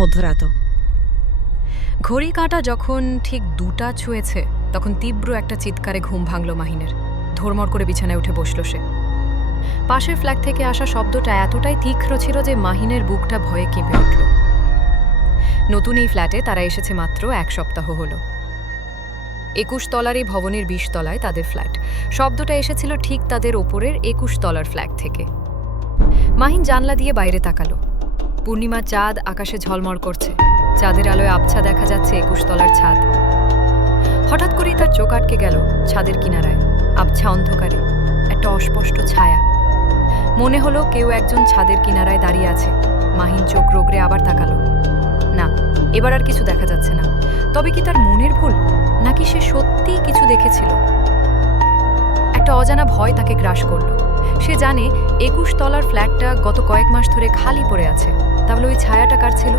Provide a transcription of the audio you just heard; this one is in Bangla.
মধ্যরাত। ঘড়ি কাঁটা যখন ঠিক দুটা ছুঁয়েছে, তখন তীব্র একটা চিৎকারে ঘুম ভাঙল মাহিনের। ধর্মর করে বিছানায় উঠে বসল সে। পাশের ফ্ল্যাট থেকে আসা শব্দটা এতটাই তীক্ষ্ণ ছিল যে মাহিনের বুকটা ভয়ে কেঁপে উঠল। নতুন এই ফ্ল্যাটে তারা এসেছে মাত্র এক সপ্তাহ হল। একুশ তলার এই ভবনের বিশ তলায় তাদের ফ্ল্যাট শব্দটা এসেছিল ঠিক তাদের ওপরের একুশ তলার ফ্ল্যাট থেকে। মাহিন জানলা দিয়ে বাইরে তাকালো। পূর্ণিমা চাঁদ আকাশে ঝলমল করছে। চাঁদের আলোয় আবছা দেখা যাচ্ছে একুশ তলার ছাদ। হঠাৎ করেই তার চোখ আটকে গেল ছাদের কিনারায়। আবছা অন্ধকারে, একটা অস্পষ্ট ছায়া। মনে হলো কেউ একজন ছাদের কিনারায় দাঁড়িয়ে আছে। মাহিন চোখ রোগড়ে আবার তাকালো। না, এবার আর কিছু দেখা যাচ্ছে না। তবে কি তার মনের ভুল? একটা অজানা ভয় তাকে গ্রাস করল। সে জানে একুশ তলার ফ্ল্যাটটা গত কয়েক মাস ধরে খালি পড়ে আছে। তাহলে ওই ছায়াটা কার ছিল?